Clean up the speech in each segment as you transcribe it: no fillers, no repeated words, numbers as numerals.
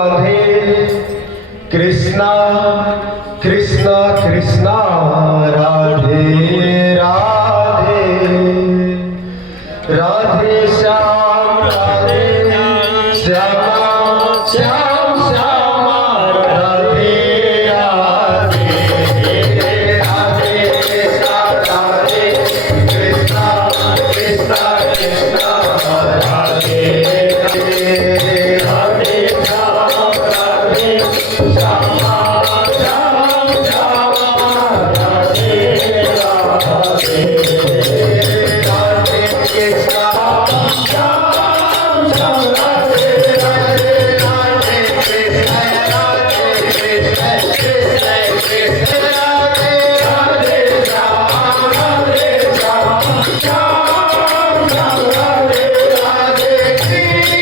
Radhe Krishna Krishna Krishna Radhe Radhe Radhe Shyam Radhe Shyam Shyam Shyam Radhe Radhe Radhe Krishna Radhe Krishna Krishna Krishna Radhe Radhe Shyam Radhe Shyam Shyam Shyam Radhe Radhe Radhe Krishna Shyam Shyam Radhe Radhe Radhe Krishna Radhe Krishna Krishna Krishna Radhe Radhe Shyam Radhe Shyam Shyam Shyam Radhe Radhe Krishna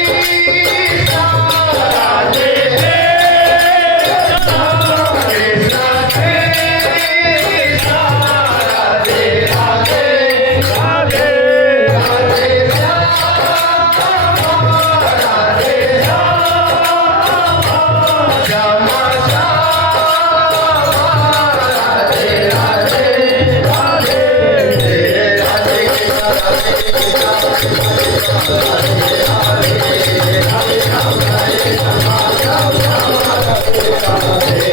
Radhe Krishna Krishna Krishna Radhe Radhe Radhe Radhe Shyam Radhe Shyam Radhe Radhe Radhe Radhe Krishna Radhe